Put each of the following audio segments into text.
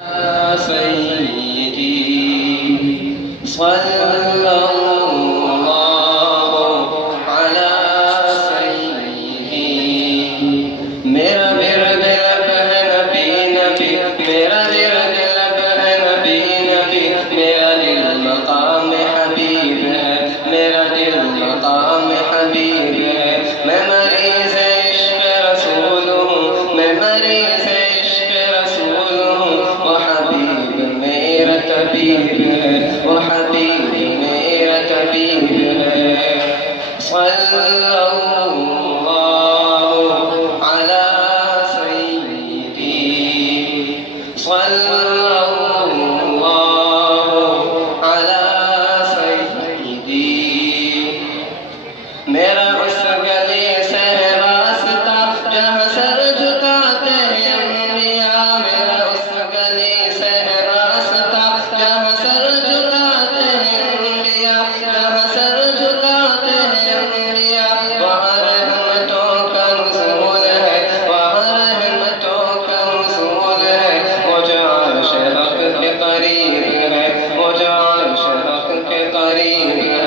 सय्यिदी सल्लल्लाहु अलैहि सय्यिदी। मेरा विरद लब है नबी नबी, मेरा विरद लब है नबी नबी, मेरा दिल मकाम हबीब है, मेरा दिल मकाम हबीब है। मैं मरीज़ इश्क़ रसूल हूँ, मैं मरीज़ इश्क़ रसूल हूँ, वो हबीब मेरा तबीब है, वो हबीब मेरा तबीब है। सल्लल्लाहु अलैहि सय्यिदी सल्लल्लाहु अलैहि सय्यिदी। मेरा उस गली से रास्ता जहाँ सर झुकाते हैं अंबिया, मेरा उस गली से रास्ता जहाँ सर झुकाते हैं अंबिया, जहाँ सर झुकाते हैं अंबिया। वहाँ रहमतों का नुज़ूल है, वहाँ रहमतों का नुज़ूल है। वो जो अर्श हक़ के करीब है, वो जो अर्श हक़ के करीब है।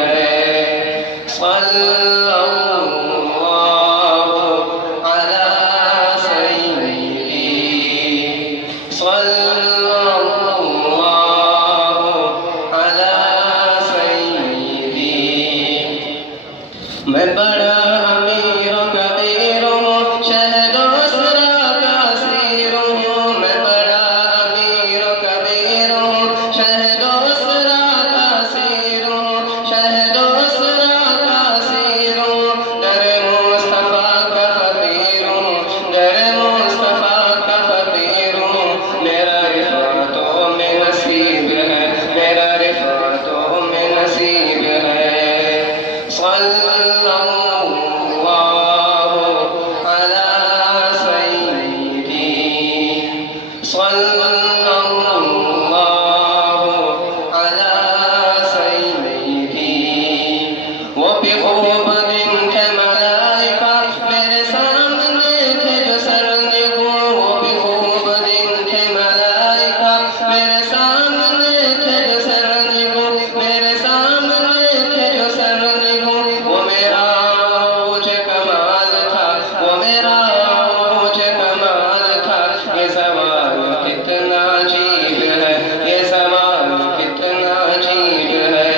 मैं बड़ा अमीर कबीर हूँ, शहदो सरा का सीर हूँ। मैं बड़ा अमीर कबीर हूँ, शहदो सरा का सीर हूँ, शहदो सरा का सीर हूँ। दर मुस्तफा का फकीर हूँ, दर मुस्तफा का फकीर हूँ। मेरा रिफ़ातों में नसीब है, मेरा रिफ़ातों में नसीब है। वो भी खूब दिन थे मलाइका मेरे सामने थे जो सरनिगो, वो भी खूब दिन थे मलाइका मेरे सामने थे जो सरनिगो, मेरे सामने थे जो सरनिगो। वो मेरा ऊँच कमाल था, वो मेरा ऊँच कमाल था। ये सवाल कितना अजीब है, ये सवाल कितना अजीब है।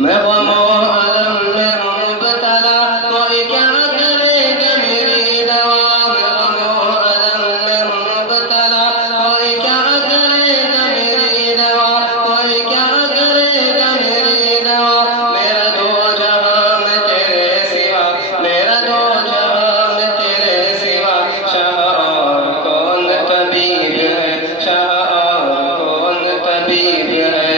मैं गमो अलम में मुब्तला, कोई क्या करेगा मेरी दवा। मैं गमो अलम में मुब्तला, कोई क्या करेगा मेरी दवा, कोई क्या करेगा मेरी दवा। मेरा दो जहां में तेरे सिवा, मेरा दो जहां में तेरे सिवा। शाह और कौन तबीब है, शाह और कौन तबीब है।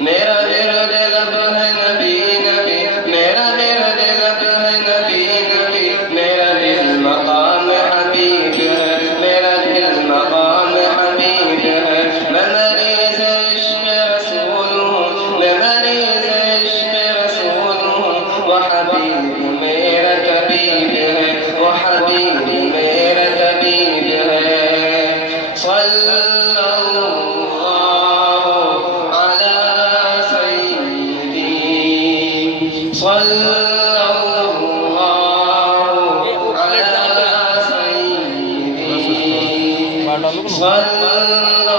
मेरा विरद लब है नबी नबी, मेरा विरद लब है नबी नबी, मेरा दिल मकाम हबीब है, मेरा दिल मकाम हबीब है। मैं मरीज़ इश्क़ रसूल हूँ, मैं मरीज़ इश्क़ रसूल हूँ। वो हबीब मेरा तबीब है, वो हबीब मेरा तबीब है। सल्लल्लाहु